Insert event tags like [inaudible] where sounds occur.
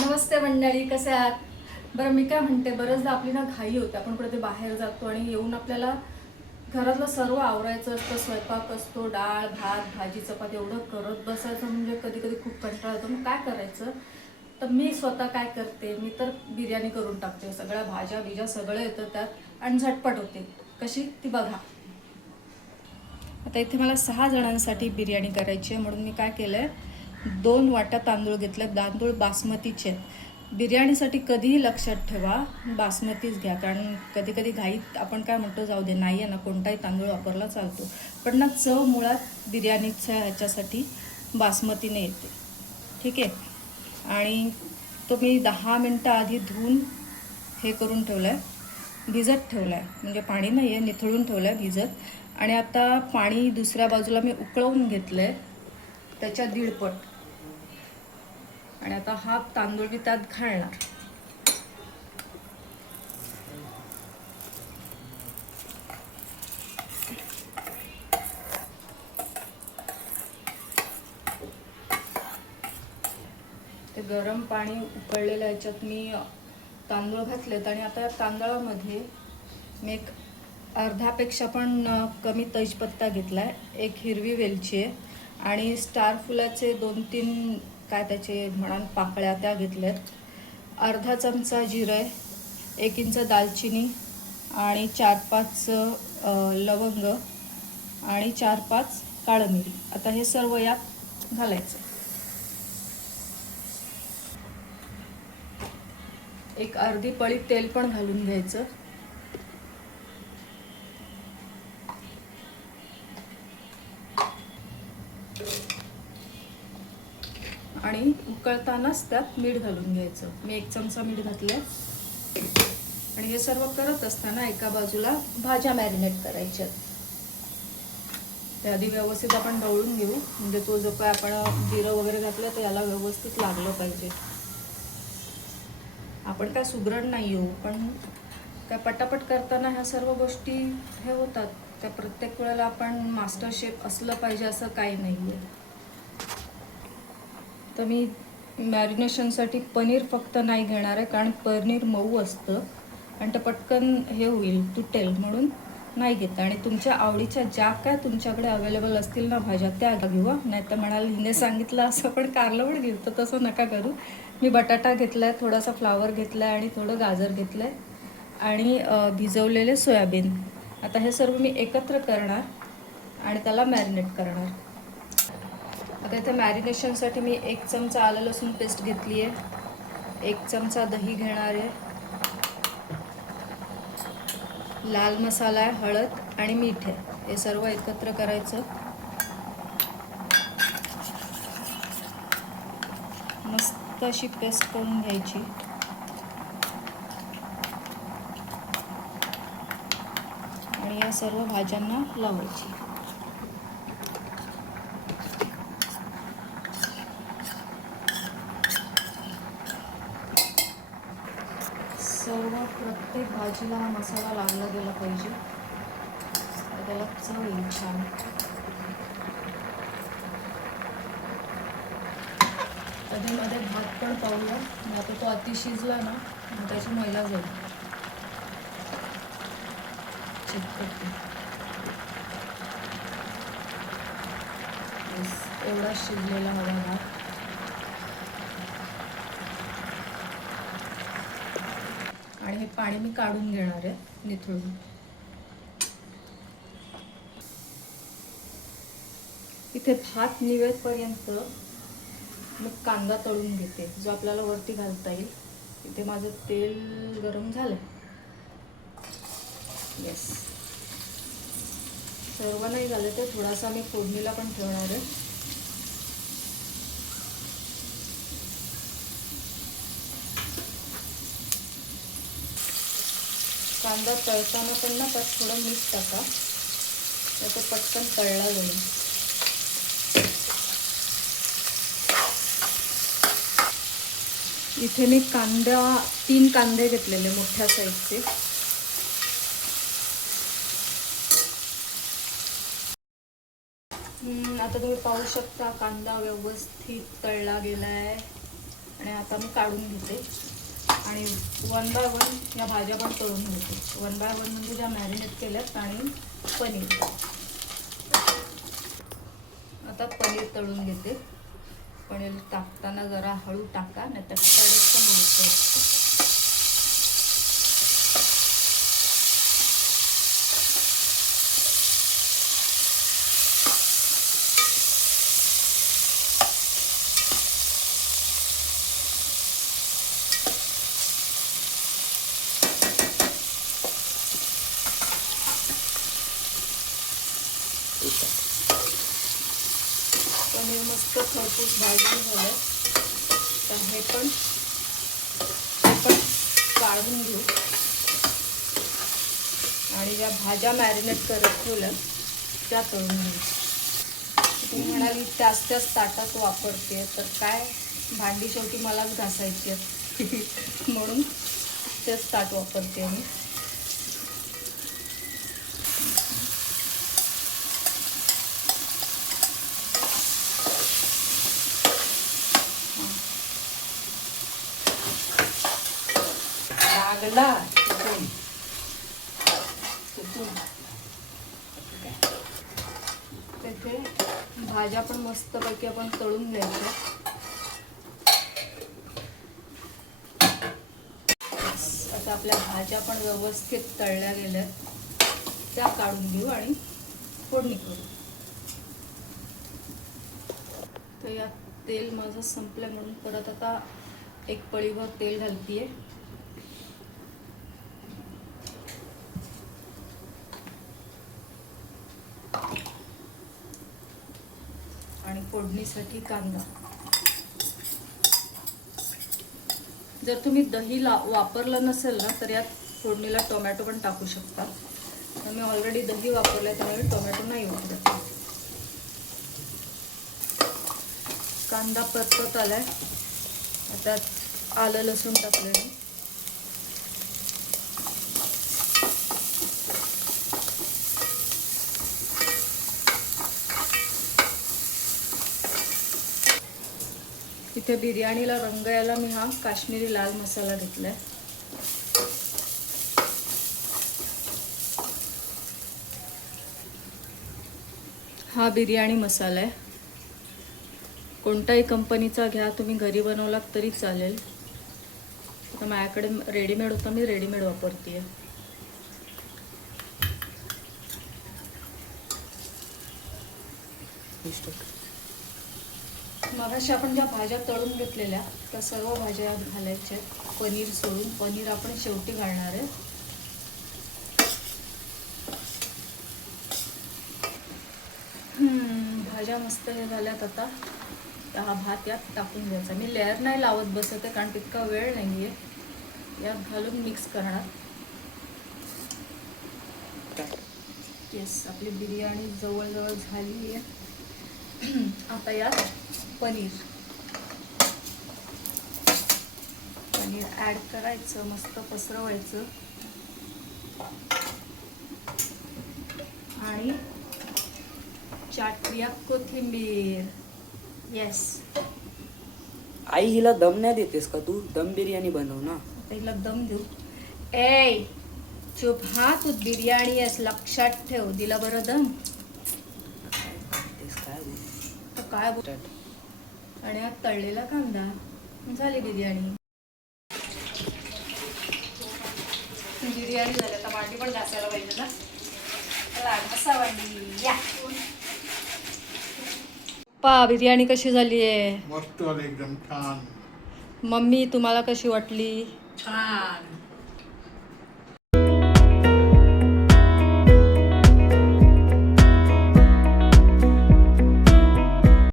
नमस्ते मंडळी कसे आहात? बरं मी काय म्हणते बरंचदा आपली ना घाई होते. आपण कुठे बाहेर जातो आणि येऊन आपल्याला घरातलं सर्व आवरायचं असतं स्वयंपाक असतो डाळ भात भाजी चपाती एवढं करत बसायचं म्हणजे कधी कधी खूप कंटाळा येतो. मग काय करायचं? तर मी स्वतः काय करते मी तर बिर्याणी करून टाकते. सगळ्या भाज्या बिज्या सगळं येतं त्यात आणि झटपट होते. कशी? ती बघा. आता इथे मला सहा जणांसाठी बिर्याणी करायची आहे म्हणून मी काय केलं आहे दोन वाटा तांदूळ घेतले तांदूळ बासमतीचे आहेत. बिर्याणीसाठी कधीही लक्षात ठेवा बासमतीच घ्या. कारण कधी कधी घाईत आपण काय म्हणतो जाऊ दे नाही आहे ना कोणताही तांदूळ वापरला चालतो. पण ना चव मुळात बिर्याणीच्या ह्याच्यासाठी बासमतीने येते. ठीक आहे? आणि तो मी दहा मिनटं आधी धुवून हे करून ठेवलं आहे भिजत ठेवलं आहे म्हणजे पाणी नाही आहे निथळून ठेवलं आहे भिजत. आणि आता पाणी दुसऱ्या बाजूला मी उकळवून घेतलं आहे त्याच्या दीडपट. आणि आता हा तांदूळ मी त्यात घालणार. ते गरम पाणी उकळलेलं याच्यात मी तांदूळ घातलेत आणि आता या तांदळामध्ये मी एक अर्ध्यापेक्षा पण कमी तेजपत्ता घेतला आहे एक हिरवी वेलची आहे. आणि स्टार फुलाचे दोन तीन काय त्याचे म्हणाल पाकळ्या त्या घेतल्यात. अर्धा चमचा जिरे एक इंच दालचिनी आणि चार पाच लवंग आणि चार पाच काळं मिरी आता हे सर्व यात घालायचं. एक अर्धी पळी तेल पण घालून घ्यायचं. उकळतानाच त्यात मीठ घालून घ्यायचं. मी एक चमचा मीठ घातलं आणि हे सर्व करत असताना एका बाजूला भाज्या मॅरिनेट करायच्या. त्या आधी व्यवस्थित आपण ढवळून घेऊ. म्हणजे तो जो काय आपण जिरं वगैरे घातलं तर याला व्यवस्थित लागलं पाहिजे. आपण काय सुग्रण नाही येऊ पण काय पटापट करताना ह्या सर्व गोष्टी हे होतात. त्या प्रत्येक वेळेला आपण मास्टर शेफ असलं पाहिजे असं काही नाही आहे तर मी मॅरिनेशनसाठी पनीर फक्त नाही घेणार आहे कारण पनीर मऊ असतं. आणि ते पटकन हे होईल तुटेल म्हणून नाही घेत. आणि तुमच्या आवडीच्या ज्या काय तुमच्याकडे अवेलेबल असतील ना भाज्या त्या घेऊ नाही तर म्हणाल हिने सांगितलं असं पण कारलं पण घेऊ तर तसं नका करू. मी बटाटा घेतला आहे थोडासा फ्लावर घेतला आहे आणि थोडं गाजर घेतलं आहे आणि भिजवलेले सोयाबीन. आता हे सर्व मी एकत्र करणार आणि त्याला मॅरिनेट करणार. आता इथे मॅरिनेशनसाठी मी एक चमचा आलं लसूण पेस्ट घेतली आहे. एक चमचा दही घेणार आहे. लाल मसाला आहे हळद आणि मीठ आहे. हे सर्व एकत्र करायचं. मस्त अशी पेस्ट करून घ्यायची. आणि या सर्व भाज्यांना लावायची. सर्व प्रत्येक भाजीला हा मसाला लागला गेला पाहिजे. त्याला चव येईल छान. कधी मध्ये भात पण पाहूया. आता तो अति शिजला ना मग त्याची मैला जाईल एवढा शिजलेला हवा भात. हे पाणी मी काढून घेणार आहे निथळून इथे भात निवेदपर्यंत मग कांदा तळून घेते जो आपल्याला वरती घालता येईल. इथे माझं तेल गरम झालं येस सर्व नाही झालं ते थोडासा मी फोडणीला पण ठेवणार आहे. कांदा तळताना पण ना त्यात थोडं मीठ टाका. तर तो पटकन तळला जाईल. इथे मी कांदा तीन कांदे घेतलेले मोठ्या साईजचे. आता तुम्ही पाहू शकता कांदा व्यवस्थित तळला गेलाय. आणि आता मी काढून घेते. आणि वन बाय वन या भाज्या पण तळून घेते वन बाय वन म्हणजे ज्या मॅरिनेट केल्यात आणि पनीर. आता पनीर तळून घेते. पनीर टाकताना जरा हळू टाका नाही तर हे मस्त खरपूस भाजून झालं तर हे पण हे पण काढून घेऊ. आणि ज्या भाज्या मॅरिनेट करत ठेवलं त्या तळून घेऊ. ती म्हणाली त्याच त्याच ताटात वापरते तर काय? भांडी शेवटी मलाच घासायची आहेत. [laughs] म्हणून तेच ताट वापरते मी. लागला चुकून तेथे भाज्या पण मस्तपैकी आपण तळून घ्यायच्या. आता आपल्या भाज्या पण व्यवस्थित तळल्या गेल्या त्या काढून घेऊ आणि फोडणी करू. तर यात तेल माझं संपलं म्हणून परत आता एक पळीभर तेल घालतीये आणि फोडणीसाठी कांदा. जर तुम्ही दही ला वापरलं नसेल ना तर यात फोडणीला टोमॅटो पण टाकू शकता. तर मी ऑलरेडी दही वापरलं त्यामुळे टोमॅटो नाही वापरत. कांदा परतत आलाय. आता आलं लसूण टाकलं इथे बिर्याणीला रंग यायला मी हा काश्मीरी लाल मसाला घेतलाय. हा बिर्याणी मसाला आहे. कोणत्याही कंपनीचा घ्या तुम्ही घरी बनवलात तरी चालेल. आता माझ्याकडे रेडीमेड होता मी रेडीमेड वापरते मगाशी आपण ज्या भाज्या तळून घेतलेल्या त्या सर्व भाज्या घालायच्या आहेत. पनीर सोडून. पनीर आपण शेवटी घालणार आहे. भाज्या मस्त हे झाल्यात आता. तर हा भात यात टाकून द्यायचा मी लेअर नाही लावत बसत आहे कारण तितका वेळ नाही आहे यात घालून मिक्स करणार. येस आपली बिर्याणी जवळजवळ झाली आहे. [clears throat] आता यात पनीर. पनीर ॲड करायचं मस्त पसरवायचं. आणि चाटूया कोथिंबीर. येस आई हिला दम नाही देतेस का तू? दम बिर्याणी बनव ना. आता हिला दम देऊ. ए चुप. हा तू बिर्याणी आहेस लक्षात ठेव. दिला बरं दम. काय बोल. आणि हा तळलेला कांदा. झाली बिर्याणी. बिर्याणी झाली. आता भांडी पण घासायला पाहिजे ना. चला घासा भांडी या. पा बिर्याणी कशी झाली आहे मस्त आलं एकदम छान. मम्मी तुम्हाला कशी वाटली? छान.